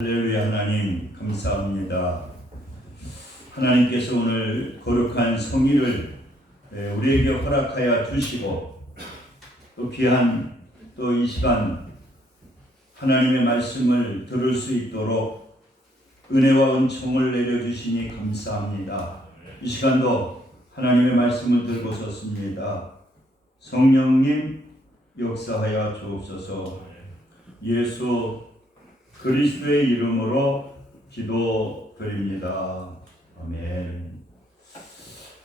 할렐루야. 하나님 감사합니다. 하나님께서 오늘 거룩한 성일을 우리에게 허락하여 주시고 또 귀한 또 이 시간 하나님의 말씀을 들을 수 있도록 은혜와 은총을 내려주시니 감사합니다. 이 시간도 하나님의 말씀을 들고 섰습니다. 성령님 역사하여 주옵소서. 예수 그리스도의 이름으로 기도드립니다. 아멘.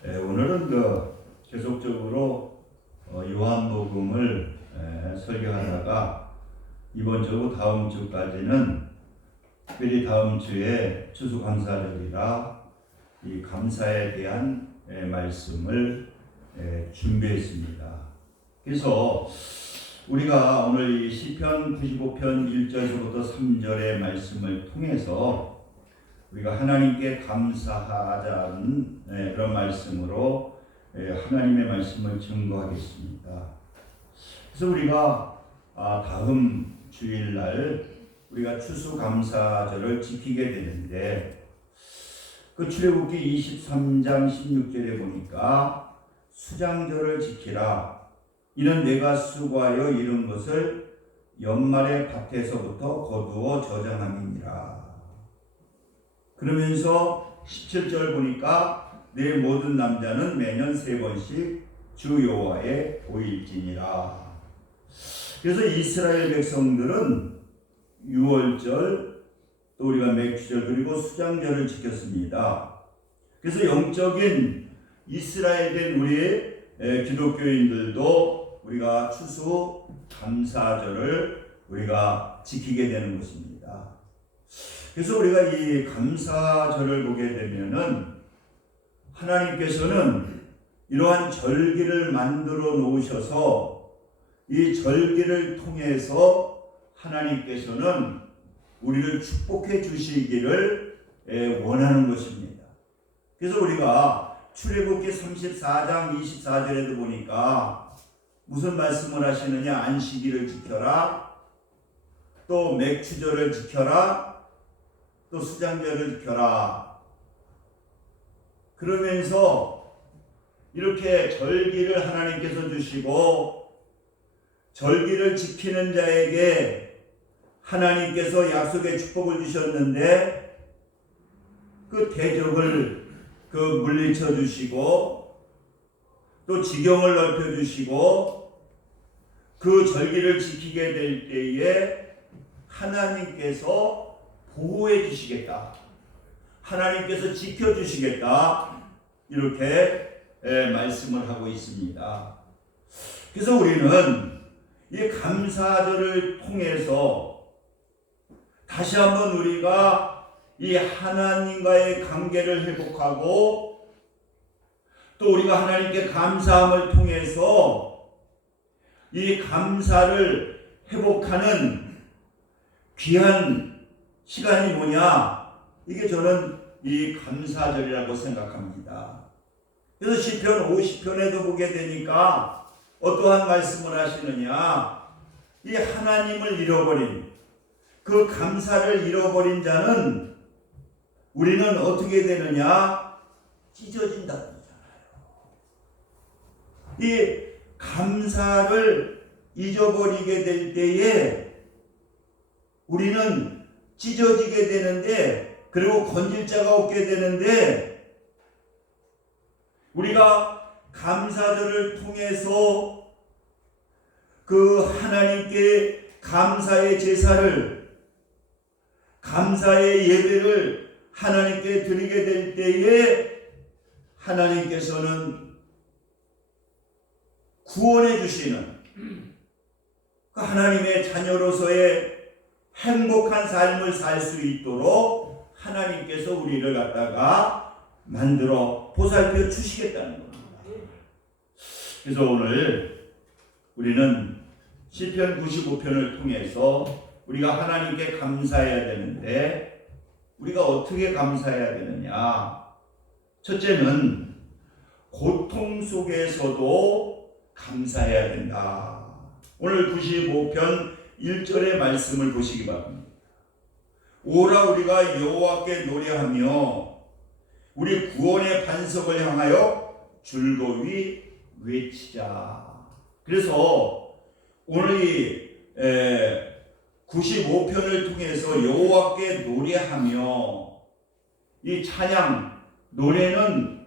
오늘은 계속적으로 요한복음을 설교하다가 이번 주고 다음 주까지는 특별히 다음 주에 추수감사절이라 이 감사에 대한 말씀을 준비했습니다. 그래서 우리가 오늘 이 시편 95편 1절부터 3절의 말씀을 통해서 우리가 하나님께 감사하자는 그런 말씀으로 하나님의 말씀을 증거하겠습니다. 그래서 우리가 다음 주일날 우리가 추수감사절을 지키게 되는데 그 출애굽기 23장 16절에 보니까 수장절을 지키라. 이는 내가 수고하여 이룬 것을 연말의 밭에서부터 거두어 저장함이니라. 그러면서 17절 보니까 내 모든 남자는 매년 3번씩 주 여호와의 보일지니라. 그래서 이스라엘 백성들은 유월절 또 우리가 맥주절 그리고 수장절을 지켰습니다. 그래서 영적인 이스라엘 된 우리 기독교인들도 우리가 추수 감사절을 우리가 지키게 되는 것입니다. 그래서 우리가 이 감사절을 보게 되면은 하나님께서는 이러한 절기를 만들어 놓으셔서 이 절기를 통해서 하나님께서는 우리를 축복해 주시기를 원하는 것입니다. 그래서 우리가 출애굽기 34장 24절에도 보니까 무슨 말씀을 하시느냐? 안식일을 지켜라, 또 맥추절을 지켜라, 또 수장절을 지켜라. 그러면서 이렇게 절기를 하나님께서 주시고 절기를 지키는 자에게 하나님께서 약속의 축복을 주셨는데 그 대적을 물리쳐 주시고 또 지경을 넓혀 주시고 그 절기를 지키게 될 때에 하나님께서 보호해 주시겠다. 하나님께서 지켜 주시겠다. 이렇게 말씀을 하고 있습니다. 그래서 우리는 이 감사절을 통해서 다시 한번 우리가 이 하나님과의 관계를 회복하고 또 우리가 하나님께 감사함을 통해서 이 감사를 회복하는 귀한 시간이 뭐냐? 이게 저는 이 감사절이라고 생각합니다. 그래서 시편 50편에도 보게 되니까 어떠한 말씀을 하시느냐? 이 하나님을 잃어버린 그 감사를 잃어버린 자는 우리는 어떻게 되느냐? 찢어진다 그러잖아요. 이 감사를 잊어버리게 될 때에 우리는 찢어지게 되는데 그리고 건질 자가 없게 되는데 우리가 감사절을 통해서 그 하나님께 감사의 제사를 감사의 예배를 하나님께 드리게 될 때에 하나님께서는 구원해 주시는 그 하나님의 자녀로서의 행복한 삶을 살 수 있도록 하나님께서 우리를 갖다가 만들어 보살펴 주시겠다는 겁니다. 그래서 오늘 우리는 시편 95편을 통해서 우리가 하나님께 감사해야 되는데 우리가 어떻게 감사해야 되느냐? 첫째는 고통 속에서도 감사해야 된다. 오늘 95편 1절의 말씀을 보시기 바랍니다. 오라 우리가 여호와께 노래하며 우리 구원의 반석을 향하여 즐거이 외치자. 그래서 오늘 이 95편을 통해서 여호와께 노래하며, 이 찬양 노래는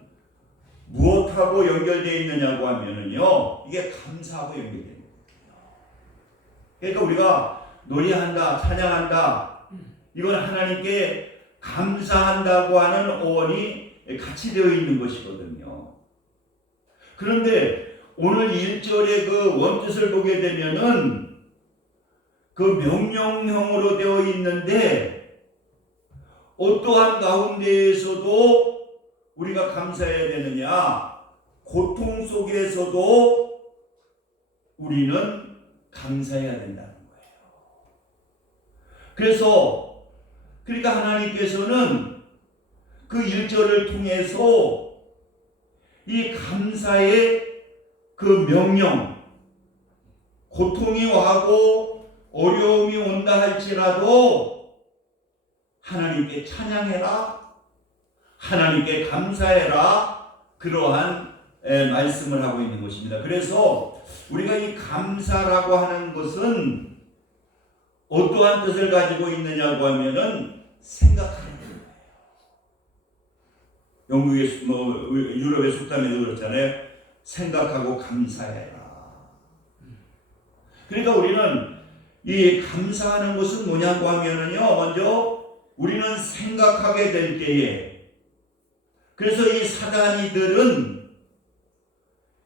무엇하고 연결되어 있느냐고 하면은요, 이게 감사하고 연결됩니다. 그러니까 우리가 노래한다, 찬양한다, 이건 하나님께 감사한다고 하는 어원이 같이 되어 있는 것이거든요. 그런데 오늘 1절의 그 원뜻을 보게 되면은 그 명령형으로 되어 있는데, 어떠한 가운데에서도 우리가 감사해야 되느냐? 고통 속에서도 우리는 감사해야 된다는 거예요. 그러니까 하나님께서는 그 1절을 통해서 이 감사의 그 명령, 고통이 와고 어려움이 온다 할지라도 하나님께 찬양해라, 하나님께 감사해라, 그러한 말씀을 하고 있는 것입니다. 그래서 우리가 이 감사라고 하는 것은 어떠한 뜻을 가지고 있느냐고 하면은 생각하는 거예요. 영국의 유럽의 속담에도 그렇잖아요. 생각하고 감사해라. 그러니까 우리는 이 감사하는 것은 뭐냐고 하면은요, 먼저 우리는 생각하게 될 때에, 그래서 이 사단이들은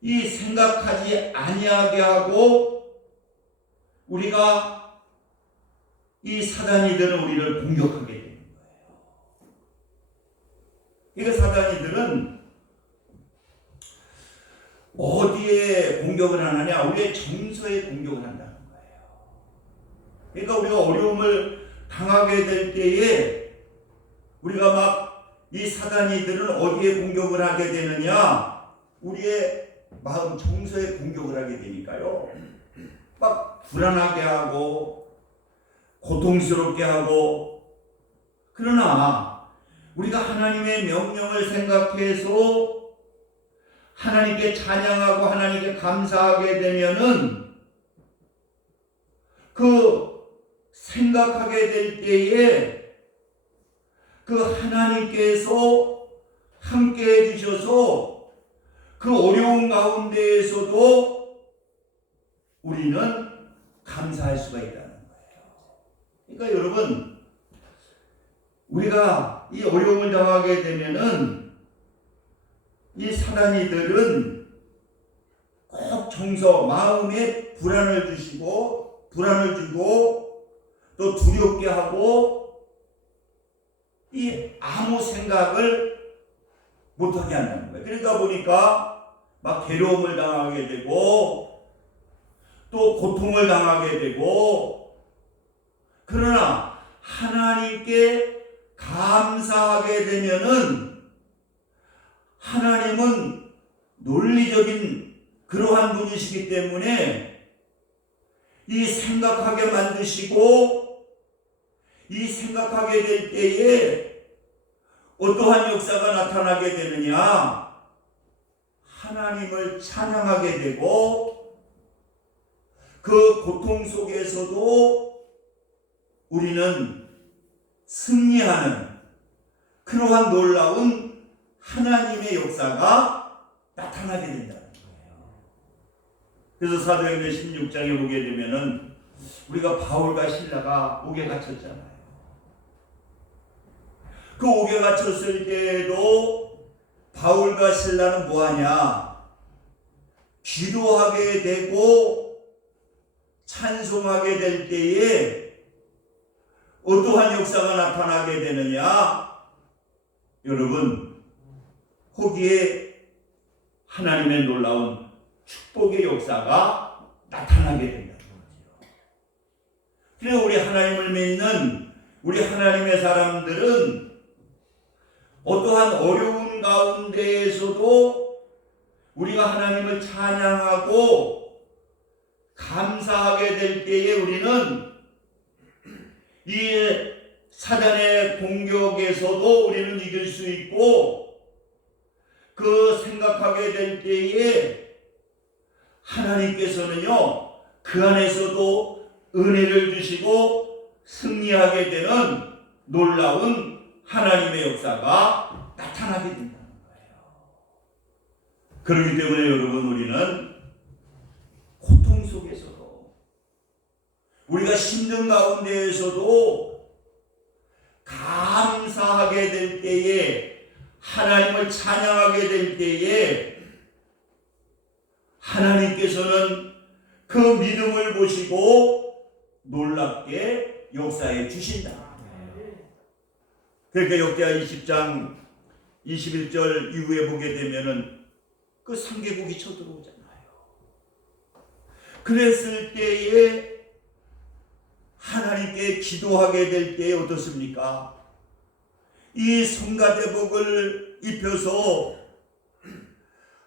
이 생각하지 아니하게 하고, 우리가 이 사단이들은 우리를 공격하게 되는 거예요. 그러니까 사단이들은 어디에 공격을 하느냐? 우리의 정서에 공격을 한다는 거예요. 그러니까 우리가 어려움을 당하게 될 때에 우리가 막 이 사단이들은 어디에 공격을 하게 되느냐? 우리의 마음 정서에 공격을 하게 되니까요. 막 불안하게 하고 고통스럽게 하고. 그러나 우리가 하나님의 명령을 생각해서 하나님께 찬양하고 하나님께 감사하게 되면은 그 생각하게 될 때에 그 하나님께서 함께 해주셔서 그 어려운 가운데에서도 우리는 감사할 수가 있다는 거예요. 그러니까 여러분, 우리가 이 어려움을 당하게 되면은 이 사단이들은 꼭 정서, 마음에 불안을 주고 또 두렵게 하고, 이 아무 생각을 못하게 한다는 거예요. 그러다 보니까 막 괴로움을 당하게 되고 또 고통을 당하게 되고, 그러나 하나님께 감사하게 되면은 하나님은 논리적인 그러한 분이시기 때문에 이 생각하게 만드시고, 이 생각하게 될 때에 어떠한 역사가 나타나게 되느냐? 하나님을 찬양하게 되고, 그 고통 속에서도 우리는 승리하는 그러한 놀라운 하나님의 역사가 나타나게 된다는 거예요. 그래서 사도행전 16장에 보게 되면은 우리가 바울과 실라가 옥에 갇혔잖아요. 그 옥에 갇혔을 때에도 바울과 실라는 뭐하냐? 기도하게 되고 찬송하게 될 때에 어떠한 역사가 나타나게 되느냐? 여러분, 거기에 하나님의 놀라운 축복의 역사가 나타나게 된다는 거죠. 그래서 우리 하나님을 믿는 우리 하나님의 사람들은 어떠한 어려운 가운데에서도 우리가 하나님을 찬양하고 감사하게 될 때에 우리는 이 사단의 공격에서도 우리는 이길 수 있고, 그 생각하게 될 때에 하나님께서는요, 그 안에서도 은혜를 주시고 승리하게 되는 놀라운 하나님의 역사가 나타나게 된다는 거예요. 그렇기 때문에 여러분, 우리는 고통 속에서도, 우리가 힘든 가운데에서도 감사하게 될 때에, 하나님을 찬양하게 될 때에 하나님께서는 그 믿음을 보시고 놀랍게 역사해 주신다. 그러니까 역대하 20장 21절 이후에 보게 되면은 그 상계국이 쳐들어오잖아요. 그랬을 때에 하나님께 기도하게 될 때에 어떻습니까? 이 성가대복을 입혀서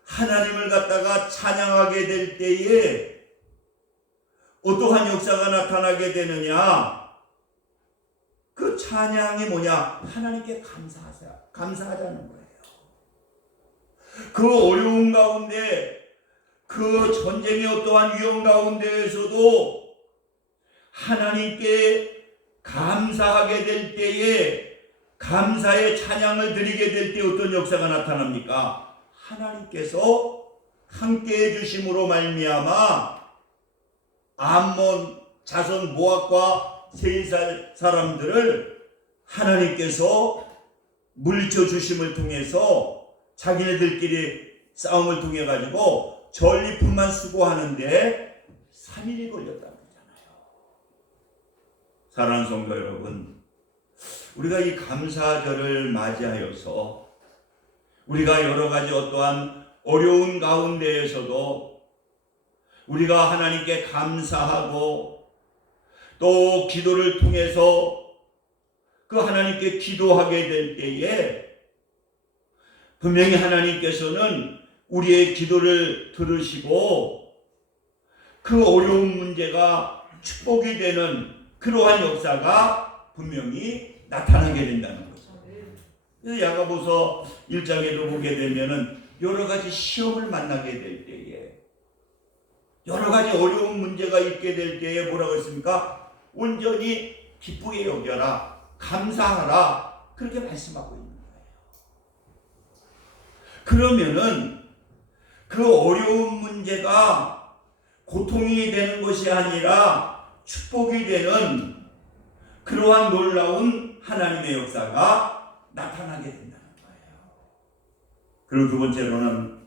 하나님을 갖다가 찬양하게 될 때에 어떠한 역사가 나타나게 되느냐? 그 찬양이 뭐냐? 하나님께 감사하자는 거예요. 그 어려운 가운데, 그 전쟁의 어떠한 위험 가운데에서도 하나님께 감사하게 될 때에, 감사의 찬양을 드리게 될 때 어떤 역사가 나타납니까? 하나님께서 함께해 주심으로 말미암아 암몬 자손 모압과 세이살 사람들을 하나님께서 물리쳐 주심을 통해서 자기네들끼리 싸움을 통해 가지고 전리품만 수고하는데 3일이 걸렸다는 거잖아요. 사랑하는 성도 여러분, 우리가 이 감사절을 맞이하여서 우리가 여러 가지 어떠한 어려운 가운데에서도 우리가 하나님께 감사하고 또 기도를 통해서 그 하나님께 기도하게 될 때에 분명히 하나님께서는 우리의 기도를 들으시고 그 어려운 문제가 축복이 되는 그러한 역사가 분명히 나타나게 된다는 거죠. 그래서 야고보서 1장에도 보게 되면은 여러 가지 시험을 만나게 될 때에, 여러 가지 어려운 문제가 있게 될 때에 뭐라고 했습니까? 온전히 기쁘게 여겨라, 감사하라, 그렇게 말씀하고 있는 거예요. 그러면은 그 어려운 문제가 고통이 되는 것이 아니라 축복이 되는 그러한 놀라운 하나님의 역사가 나타나게 된다는 거예요. 그리고 두 번째로는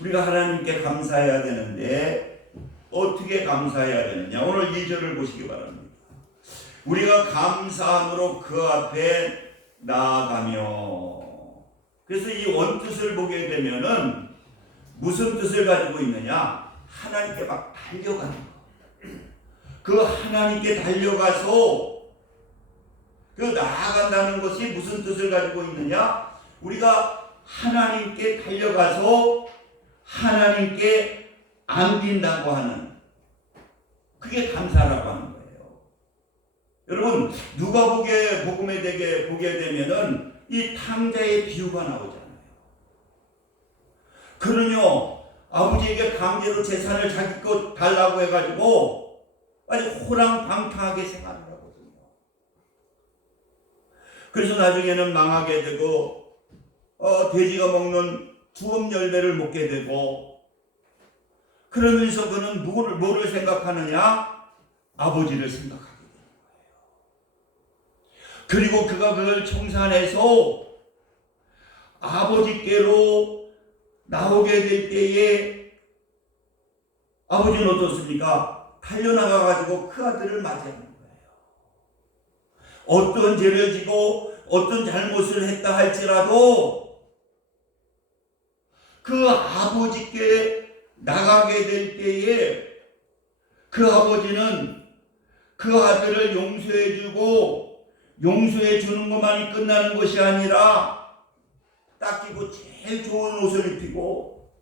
우리가 하나님께 감사해야 되는데 어떻게 감사해야 되느냐? 오늘 2절을 보시기 바랍니다. 우리가 감사함으로 그 앞에 나아가며. 그래서 이 원뜻을 보게 되면은 무슨 뜻을 가지고 있느냐? 하나님께 막 달려가는 거. 그 하나님께 달려가서 그 나아간다는 것이 무슨 뜻을 가지고 있느냐? 우리가 하나님께 달려가서 하나님께 안긴다고 하는, 그게 감사라고 하는 거예요. 여러분, 누가복음에 되게 보게 되면은 이 탕자의 비유가 나오잖아요. 그는요, 아버지에게 강제로 재산을 자기 것 달라고 해가지고 아주 호랑방탕하게 생활을 하거든요. 그래서 나중에는 망하게 되고 돼지가 먹는 두엄 열매를 먹게 되고, 그러면서 그는 뭐를 생각하느냐? 아버지를 생각하게 되는 거예요. 그리고 그가 그걸 청산해서 아버지께로 나오게 될 때에 아버지는 어떻습니까? 달려나가가지고 그 아들을 맞이하는 거예요. 어떤 죄를 지고 어떤 잘못을 했다 할지라도 그 아버지께 나가게 될 때에 그 아버지는 그 아들을 용서해주고 용서해 주는 것만이 끝나는 것이 아니라 딱 끼고 제일 좋은 옷을 입히고,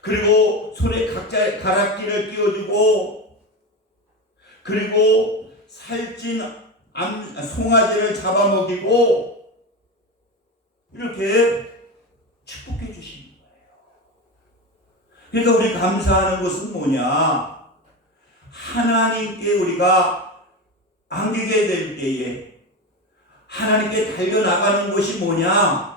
그리고 손에 각자 가락지를 끼워주고, 그리고 살찐 송아지를 잡아먹이고 이렇게 축복해 주시는 거예요. 그러니까 우리 감사하는 것은 뭐냐? 하나님께 우리가 안기게 될 때에 하나님께 달려나가는 것이 뭐냐?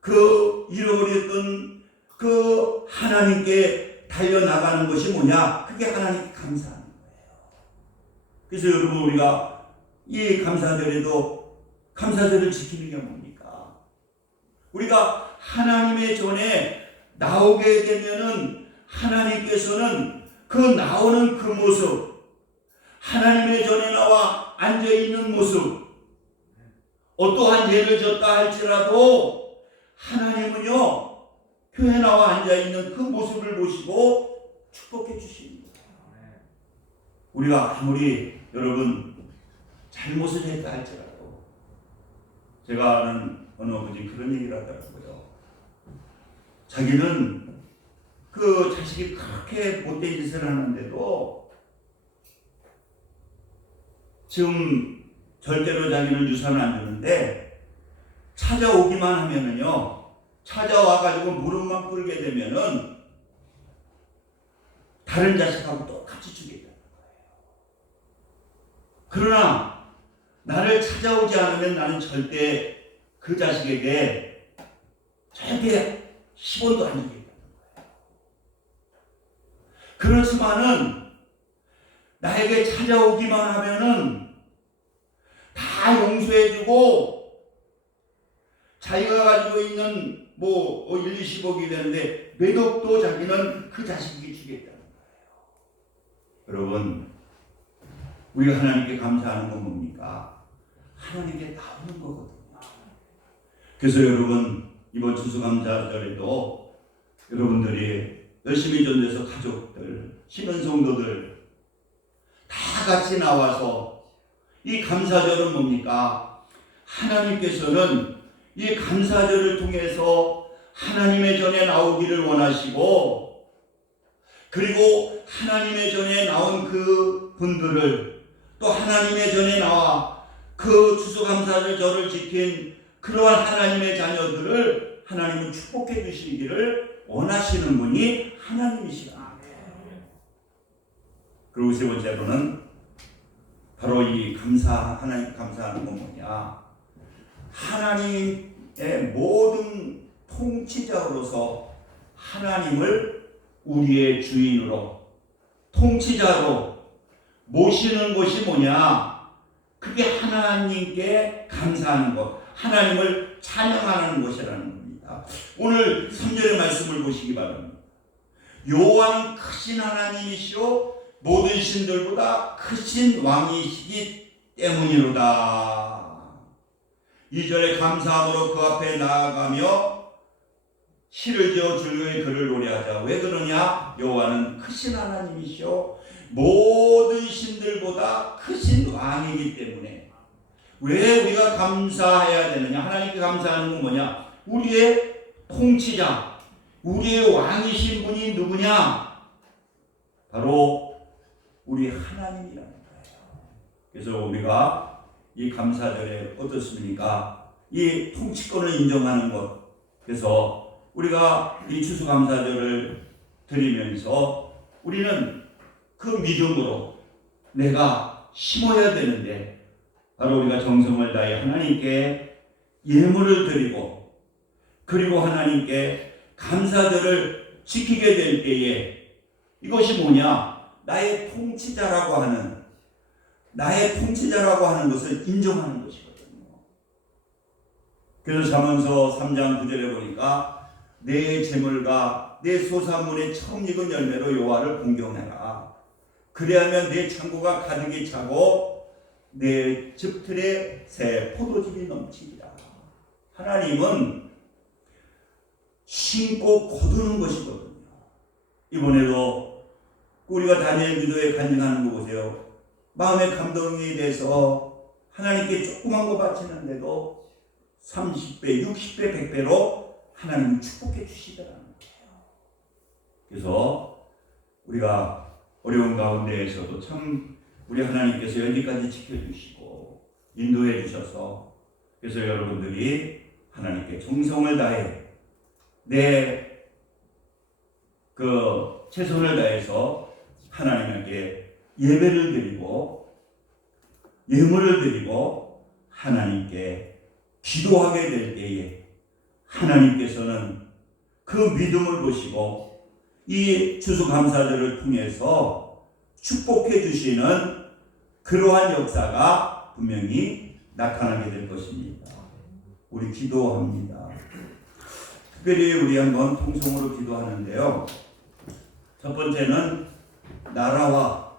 그 잃어버렸던 그 하나님께 달려나가는 것이 뭐냐? 그게 하나님께 감사하는 거예요. 그래서 여러분 우리가 이 감사절에도 감사절을 지키는 게 뭡니까? 우리가 하나님의 전에 나오게 되면은 하나님께서는 그 나오는 그 모습, 하나님의 전에 나와 앉아있는 모습, 어떠한 죄를 졌다 할지라도 하나님은요 교회 나와 앉아있는 그 모습을 보시고 축복해 주십니다. 우리가 아무리 여러분 잘못을 했다 할지라도, 제가 아는 어느 아버지 그런 얘기를 하더라고요. 자기는 그 자식이 그렇게 못된 짓을 하는데도 지금 절대로 자기는 유산을 안 주는데 찾아오기만 하면은요, 찾아와가지고 무릎만 꿇게 되면은 다른 자식하고 똑같이 주겠다는 거예요. 그러나 나를 찾아오지 않으면 나는 절대 그 자식에게 절대 10원도 안 주겠다는 거예요. 그렇지만은 나에게 찾아오기만 하면은 다 용서해주고 자기가 가지고 있는 1, 20억이 되는데 몇 억도 자기는 그 자식에게 주겠다는 거예요. 여러분, 우리가 하나님께 감사하는 건 뭡니까? 하나님께 나오는 거거든요. 그래서 여러분, 이번 추수감사절에도 여러분들이 열심히 전도해서 가족들, 신은 성도들 다 같이 나와서, 이 감사절은 뭡니까? 하나님께서는 이 감사절을 통해서 하나님의 전에 나오기를 원하시고, 그리고 하나님의 전에 나온 그 분들을 또 하나님의 전에 나와 그 추수감사절을 지킨 그러한 하나님의 자녀들을 하나님은 축복해 주시기를 원하시는 분이 하나님이시다. 그리고 세 번째로는 바로 이 하나님 감사하는 건 뭐냐? 하나님의 모든 통치자로서 하나님을 우리의 주인으로, 통치자로 모시는 것이 뭐냐? 그게 하나님께 감사하는 것, 하나님을 찬양하는 것이라는 겁니다. 오늘 3절의 말씀을 보시기 바랍니다. 여호와는 크신 하나님이시오 모든 신들보다 크신 왕이시기 때문이로다. 2절에 감사함으로 그 앞에 나아가며 시를 지어 즐거이 그를 노래하자. 왜 그러냐? 여호와는 크신 하나님이시오 모든 신들보다 크신 왕이기 때문에. 왜 우리가 감사해야 되느냐? 하나님께 감사하는 건 뭐냐? 우리의 통치자, 우리의 왕이신 분이 누구냐? 바로 우리 하나님이라는 거예요. 그래서 우리가 이 감사절에 어떻습니까? 이 통치권을 인정하는 것. 그래서 우리가 이 추수감사절을 드리면서 우리는 그 믿음으로 내가 심어야 되는데, 바로 우리가 정성을 다해 하나님께 예물을 드리고, 그리고 하나님께 감사절을 지키게 될 때에 이것이 뭐냐? 나의 통치자라고 하는 것을 인정하는 것이거든요. 그래서 잠언서 3장 9절에 보니까 내 재물과 내 소산물의 처음 익은 열매로 여호와를 공경해라. 그래야면 내 창고가 가득히 차고 내 즙틀에 새 포도즙이 넘치리라. 하나님은 심고 거두는 것이거든요. 이번에도 우리가 다니엘 기도에 간증하는 거 보세요. 마음의 감동이 돼서 하나님께 조그만 거 바치는데도 30배, 60배, 100배로 하나님은 축복해 주시더라는 거예요. 그래서 우리가 어려운 가운데에서도 참 우리 하나님께서 여기까지 지켜주시고 인도해 주셔서 그래서 여러분들이 하나님께 정성을 다해 내 최선을 다해서 하나님께 예배를 드리고 예물을 드리고 하나님께 기도하게 될 때에 하나님께서는 그 믿음을 보시고 이 추수감사절을 통해서 축복해 주시는 그러한 역사가 분명히 나타나게 될 것입니다. 우리 기도합니다. 특별히 우리 한번 통성으로 기도하는데요. 첫 번째는 나라와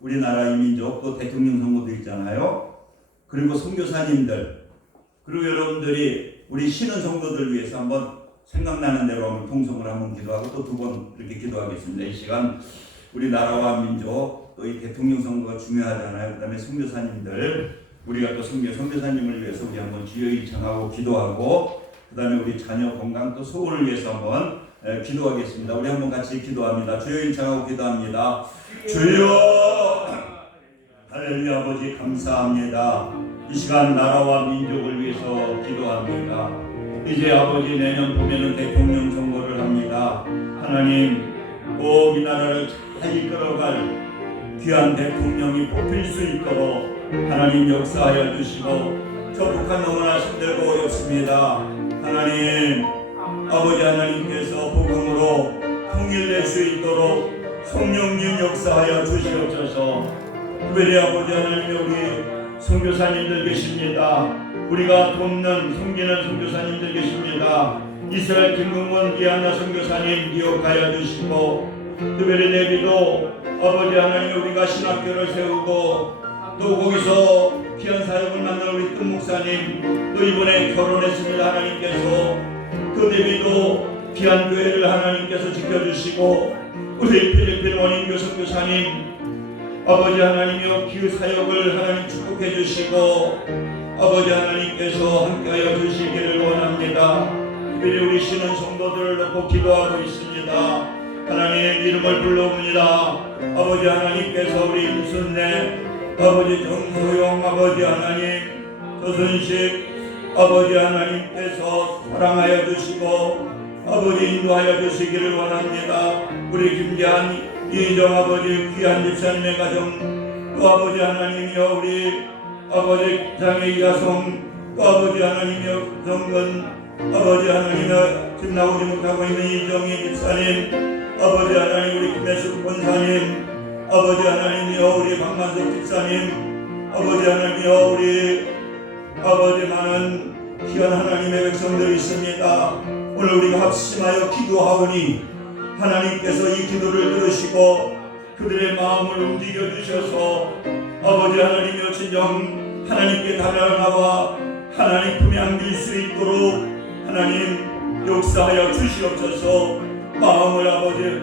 우리나라의 민족 또 대통령 선거도 있잖아요. 그리고 선교사님들 그리고 여러분들이 우리 신은 성도들 위해서 한번 생각나는 대로 한번 통성을 한번 기도하고 또 두 번 이렇게 기도하겠습니다. 이 시간 우리 나라와 민족 또 이 대통령 선거가 중요하잖아요. 그 다음에 선교사님들 우리가 또 선교사님을 위해서 우리 한번 주여 일청하고 기도하고 그 다음에 우리 자녀 건강 또 소원을 위해서 한번 기도하겠습니다. 우리 한번 같이 기도합니다. 주여 일청하고 기도합니다. 주여 할렐루야. 아버지 감사합니다. 이 시간 나라와 민족을 위해서 기도합니다. 이제 아버지 내년 봄에는 대통령 선거를 합니다. 하나님 꼭 이 나라를 잘 이끌어갈 귀한 대통령이 뽑힐 수 있도록 하나님 역사하여 주시고 저 북한 너무나 힘들고 어렵습니다. 하나님 아버지 하나님께서 복음으로 통일될 수 있도록 성령님 역사하여 주시옵소서. 특별히 아버지 하나님 우리 선교사님들 계십니다. 우리가 돕는 섬기는 선교사님들 계십니다. 이스라엘 김금원 기아나 선교사님 기억하여 주시고 특별히 내비도 아버지 하나님 우리가 신학교를 세우고 또 거기서 귀한 사역을 만난 우리 뜬 목사님 또 이번에 결혼했습니다. 하나님께서 그 내비도 귀한 교회를 하나님께서 지켜주시고 우리 필리핀 원인교 선교사님 아버지 하나님이여 그 사역을 하나님 축복해 주시고 아버지 하나님께서 함께하여 주시기를 원합니다. 특별히 우리 신은 성도들을 놓고 기도하고 있습니다. 하나님 이름을 불러봅니다. 아버지 하나님께서 우리 임순례 아버지 정소영 아버지 하나님 조선식 아버지 하나님께서 사랑하여 주시고 아버지 인도하여 주시기를 원합니다. 우리 김대한 이정 아버지 귀한 집사님의 가정 또 아버지 하나님이여 우리 아버지 장의 이하성 또 아버지 하나님이여 정근 아버지 하나님이여 지금 나오지 못하고 있는 이정희 집사님 아버지 하나님 우리 김혜숙 권사님 아버지 하나님이여 우리 박만석 집사님 아버지 하나님이여 우리 아버지 많은 귀한 하나님의 백성들이 있습니다. 오늘 우리가 합심하여 기도하오니 하나님께서 이 기도를 들으시고 그들의 마음을 움직여 주셔서 아버지 하나님이여 진정 하나님께 달려나와 하나님 품에 안길 수 있도록 하나님 역사하여 주시옵소서. 마음을 아버지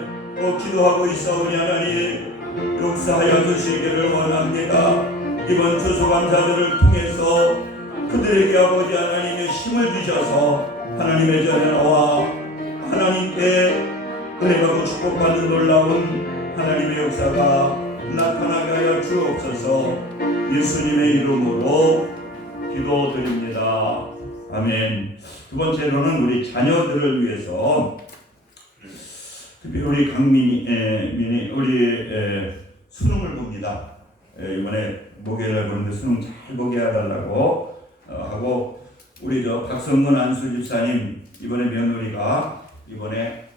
기도하고 있사오니 하나님 역사하여 주시기를 원합니다. 이번 추수감사들을 통해서 그들에게 아버지 하나님의 힘을 주셔서 하나님의 전에 나와 하나님께 은혜받고 축복받는 놀라운 하나님의 역사가 나타나게 하여 주옵소서. 예수님의 이름으로 기도드립니다. 아멘. 두 번째로는 우리 자녀들을 위해서 특히 우리 강민이 우리 수능을 봅니다. 이번에 모계를 보는데 수능 잘 보게 해달라고 하고 우리 박성근 안수 집사님 이번에 며느리가 이번에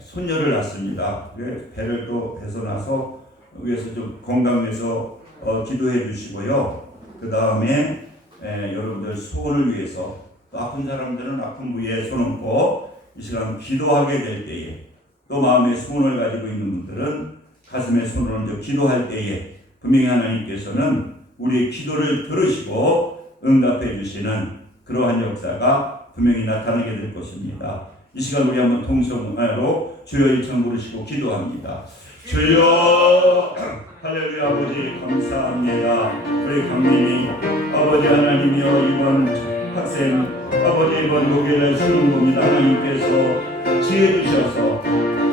손녀를 낳습니다. 배를 또 배서 위해서 좀 건강해서 기도해 주시고요. 그 다음에 여러분들 소원을 위해서 또 아픈 사람들은 아픈 부위에 손 얹고 이 시간 기도하게 될 때에 또 마음에 소원을 가지고 있는 분들은 가슴에 손을 얹어 기도할 때에 분명히 하나님께서는 우리의 기도를 들으시고 응답해 주시는 그러한 역사가 분명히 나타나게 될 것입니다. 이 시간 우리 한번 통성으로 주여 일청 부르시고 기도합니다. 주여 할렐루야. 아버지 감사합니다. 우리 강민이 아버지 하나님이여 이번 학생 아버지 이번 목요일에 수능 봅니다. 하나님께서 지혜 주셔서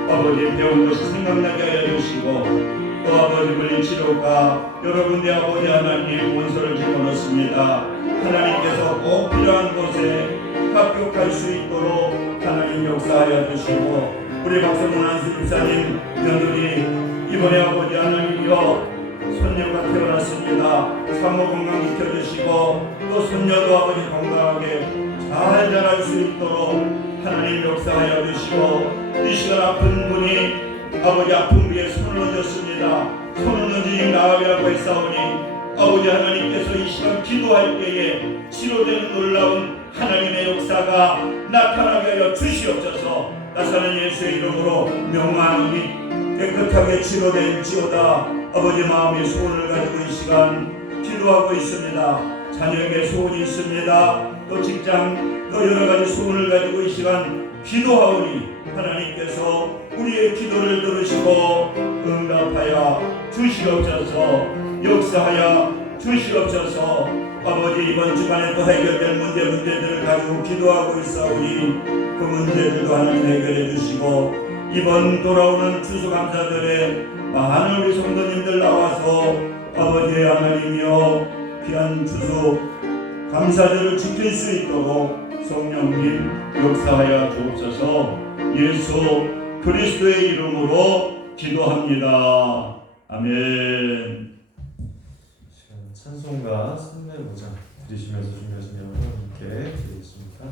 아버지 배운 것이 생각나게 하여 주시고 또 또 아버지 물리치료가 여러 군데 아버지 하나님 원서를 집어넣습니다. 하나님께서 꼭 필요한 곳에 합격할 수 있도록 하나님 역사하여 주시고, 우리 박성문 안수집사님 며느리 이번에 아버지 하나님이여 손녀가 태어났습니다. 산모 건강 지켜주시고 또 손녀도 아버지 건강하게 잘 자랄 수 있도록 하나님 역사하여 주시고, 이 시간 아픈 분이 아버지 아픈 위에 손을 얹었습니다. 손을 얹으니 나으리라고 했사오니 아버지 하나님께서 이 시간 기도할 때에 치료되는 놀라운 하나님의 역사가 나타나게 하여 주시옵소서. 나사는 예수의 이름으로 명하노니 깨끗하게 치료될지어다. 아버지 마음의 소원을 가지고 이 시간 기도하고 있습니다. 자녀에게 소원이 있습니다. 또 직장 또 여러 가지 소원을 가지고 이 시간 기도하오니 하나님께서 우리의 기도를 들으시고 응답하여 주시옵소서. 역사하여 주시옵소서. 아버지 이번 주간에 또 해결될 문제들을 가지고 기도하고 있사오니 그 문제들도 하나님 해결해 주시고, 이번 돌아오는 추수감사절에 많은 우리 성도님들 나와서 아버지 하나님이여 귀한 추수 감사절을 지킬 수 있도록 성령님 역사하여 주옵소서. 예수 그리스도의 이름으로 기도합니다. 아멘. 찬송가 305장 드리시면서 준비하신 여러분께 드리겠습니다.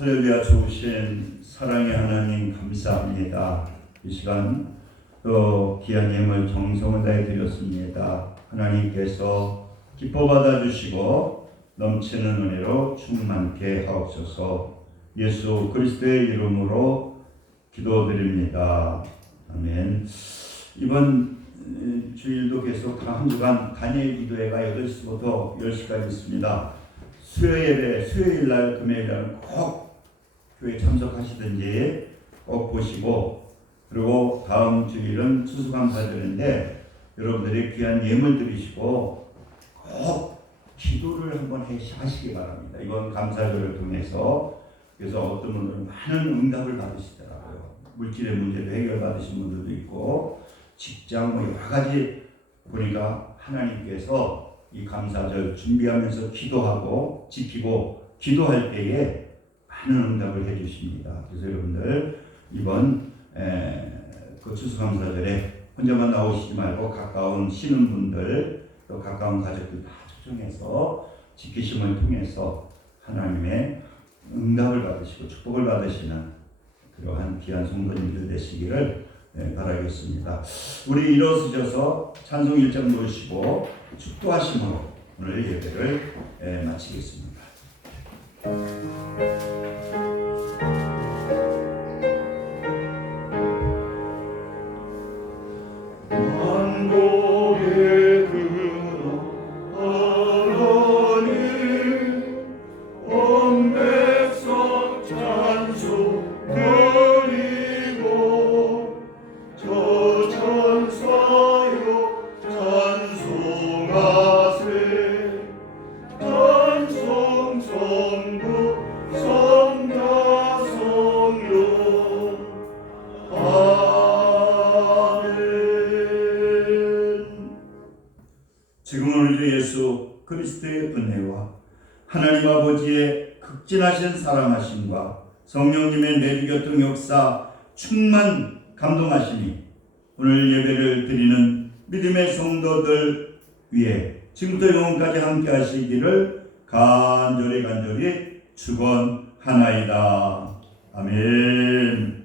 할렐루야. 좋으신 사랑의 하나님 감사합니다. 이 시간 또 귀한 예물 정성을 다해 드렸습니다. 하나님께서 기뻐 받아주시고 넘치는 은혜로 충만케 하옵소서. 예수 그리스도의 이름으로 기도드립니다. 아멘. 이번 주일도 계속 한 주간 다니엘 기도회가 8시부터 10시까지 있습니다. 수요일 날 금요일 날 꼭 교회 참석하시든지 꼭 보시고 그리고 다음 주일은 추수감사절인데 여러분들이 귀한 예물 드리시고 꼭 기도를 한번 하시기 바랍니다. 이번 감사절을 통해서. 그래서 어떤 분들은 많은 응답을 받으시더라고요. 물질의 문제도 해결받으신 분들도 있고 직장 뭐 여러 가지 보니까 하나님께서 이 감사절 준비하면서 기도하고 지키고 기도할 때에 많은 응답을 해주십니다. 그래서 여러분들 이번 그 추수감사절에 혼자만 나오시지 말고 가까운 신혼분들 또 가까운 가족들 다 초청해서 지키심을 통해서 하나님의 응답을 받으시고 축복을 받으시는 그러한 귀한 성도님들 되시기를 바라겠습니다. 우리 일어서셔서 찬송 1장 놓으시고 축도하심으로 오늘 예배를 마치겠습니다. 지금은 우리 주 예수 그리스도의 은혜와 하나님 아버지의 극진하신 사랑하심과 성령님의 내주교통 역사 충만 감동하심이 오늘 예배를 드리는 믿음의 성도들 위해 지금부터 영원까지 함께 하시기를 간절히 축원하나이다. 아멘.